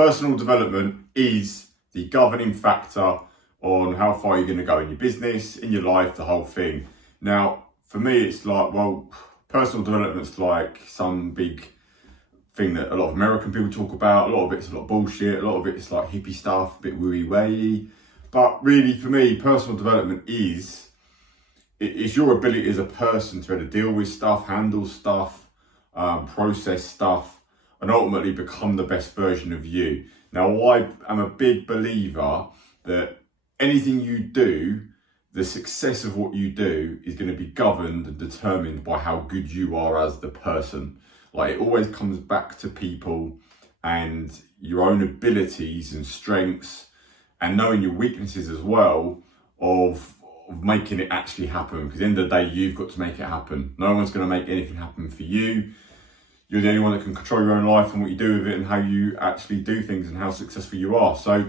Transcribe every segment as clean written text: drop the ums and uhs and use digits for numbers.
Personal development is the governing factor on how far you're going to go in your business, in your life, the whole thing. Now, for me, it's like, well, personal development's like some big thing that a lot of American people talk about. A lot of it's a lot of bullshit. A lot of it's like hippie stuff, a bit woo-wee. But really, for me, personal development is your ability as a person to be able to deal with stuff, handle stuff, process stuff, and ultimately become the best version of you. Now, I am a big believer that anything you do, the success of what you do is going to be governed and determined by how good you are as the person. Like, it always comes back to people and your own abilities and strengths and knowing your weaknesses as well of making it actually happen. Because at the end of the day, you've got to make it happen. No one's going to make anything happen for you. You're the only one that can control your own life and what you do with it and how you actually do things and how successful you are. So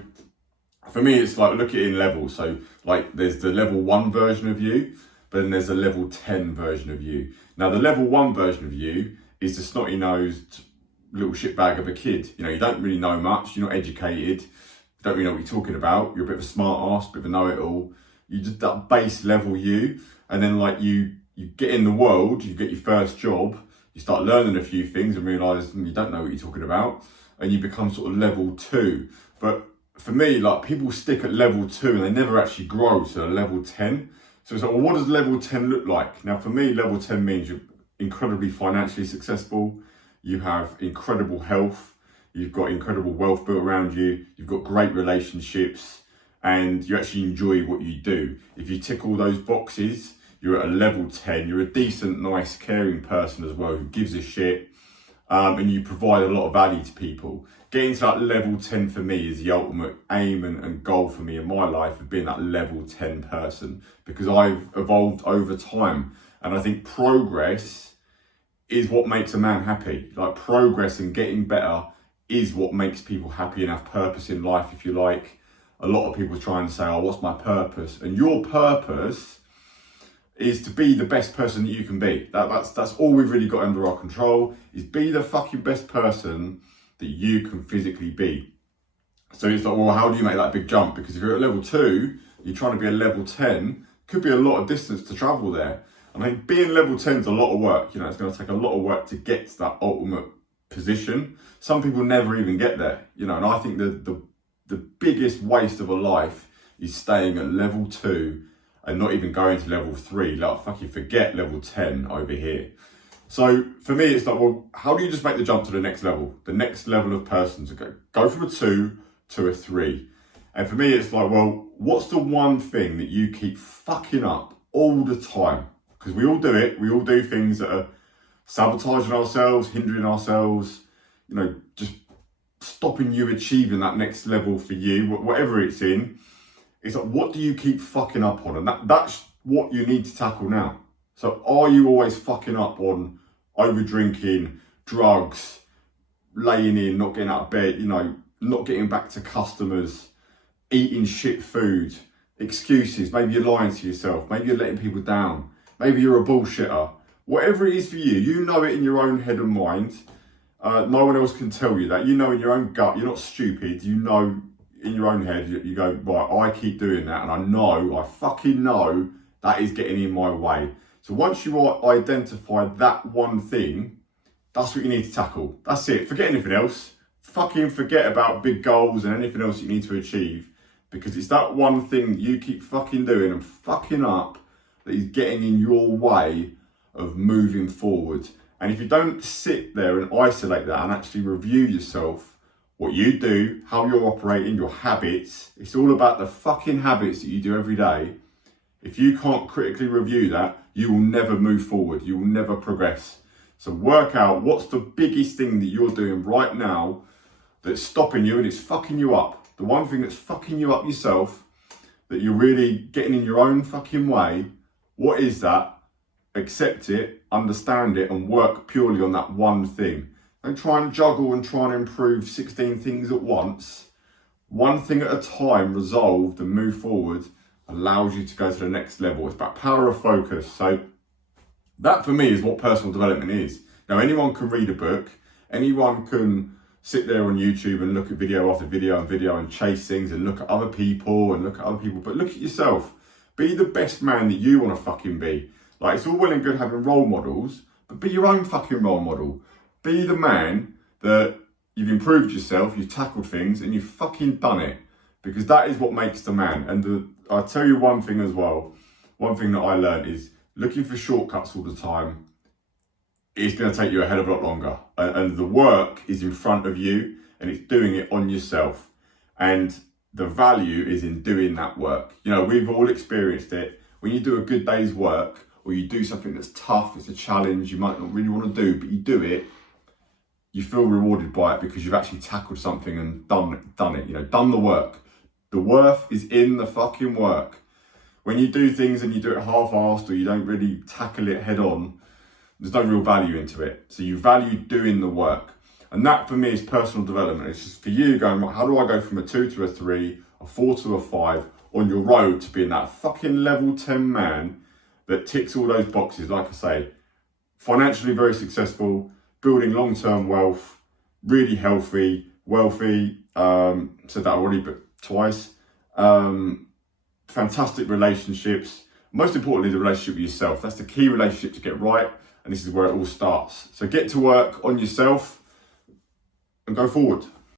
for me, it's like, look at it in levels. So like, there's the level 1 version of you, but then there's a level 10 version of you. Now, the level 1 version of you is the snotty-nosed little shitbag of a kid. You know, you don't really know much. You're not educated. You don't really know what you're talking about. You're a bit of a smart ass, a bit of a know-it-all. You just that base level you, and then like you get in the world, you get your first job, you start learning a few things and realise you don't know what you're talking about, and you become sort of level 2. But for me, like, people stick at level 2 and they never actually grow to level 10. So it's like, well, what does level 10 look like? Now, for me, level 10 means you're incredibly financially successful, you have incredible health, you've got incredible wealth built around you, you've got great relationships, and you actually enjoy what you do. If you tick all those boxes, you're at a level 10. You're a decent, nice, caring person as well who gives a shit, and you provide a lot of value to people. Getting to that level 10 for me is the ultimate aim and goal for me in my life, of being that level 10 person, because I've evolved over time. And I think progress is what makes a man happy. Like, progress and getting better is what makes people happy and have purpose in life, if you like. A lot of people try and say, oh, what's my purpose? And your purpose is to be the best person that you can be. That's all we've really got under our control, is be the fucking best person that you can physically be. So it's like, well, how do you make that big jump? Because if you're at level 2, you're trying to be a level 10, could be a lot of distance to travel there. I mean, being level 10 is a lot of work. You know, it's going to take a lot of work to get to that ultimate position. Some people never even get there, you know, and I think the biggest waste of a life is staying at level 2 and not even going to level 3. Like, fucking forget level 10 over here. So for me, it's like, well, how do you just make the jump to the next level of person, to go from a 2 to a 3? And for me, it's like, well, what's the one thing that you keep fucking up all the time? Because we all do it. We all do things that are sabotaging ourselves, hindering ourselves, you know, just stopping you achieving that next level for you, whatever it's in. It's like, what do you keep fucking up on? And that's what you need to tackle now. So are you always fucking up on over drinking, drugs, laying in, not getting out of bed, you know, not getting back to customers, eating shit food, excuses, maybe you're lying to yourself, maybe you're letting people down, maybe you're a bullshitter. Whatever it is for you, you know it in your own head and mind. No one else can tell you that. You know in your own gut, you're not stupid. You know in your own head, you go, right, I keep doing that, and I fucking know that is getting in my way. So once you identify that one thing, that's what you need to tackle. That's it. Forget anything else. Fucking forget about big goals and anything else you need to achieve, because it's that one thing that you keep fucking doing and fucking up that is getting in your way of moving forward. And if you don't sit there and isolate that and actually review yourself, what you do, how you're operating, your habits, it's all about the fucking habits that you do every day. If you can't critically review that, you will never move forward. You will never progress. So work out what's the biggest thing that you're doing right now that's stopping you and it's fucking you up. The one thing that's fucking you up yourself, that you're really getting in your own fucking way, what is that? Accept it, understand it, and work purely on that one thing. Don't try and juggle and try and improve 16 things at once. One thing at a time, resolved and move forward, allows you to go to the next level. It's about power of focus. So that for me is what personal development is. Now, anyone can read a book, anyone can sit there on YouTube and look at video after video and video and chase things and look at other people, but look at yourself. Be the best man that you want to fucking be. Like, it's all well and good having role models, but be your own fucking role model. Be the man that you've improved yourself, you've tackled things, and you've fucking done it. Because that is what makes the man. And I'll tell you one thing as well. One thing that I learned is looking for shortcuts all the time is going to take you a hell of a lot longer. And the work is in front of you, and it's doing it on yourself. And the value is in doing that work. You know, we've all experienced it. When you do a good day's work, or you do something that's tough, it's a challenge you might not really want to do, but you do it, you feel rewarded by it because you've actually tackled something and done it, you know, done the work. The worth is in the fucking work. When you do things and you do it half-assed or you don't really tackle it head on, there's no real value into it. So you value doing the work. And that for me is personal development. It's just for you going, how do I go from a 2 to a 3, a 4 to a 5 on your road to being that fucking level 10 man that ticks all those boxes, like I say, financially very successful, building long-term wealth, really healthy, wealthy, said that already, but twice, fantastic relationships, most importantly, the relationship with yourself. That's the key relationship to get right, and this is where it all starts. So get to work on yourself and go forward.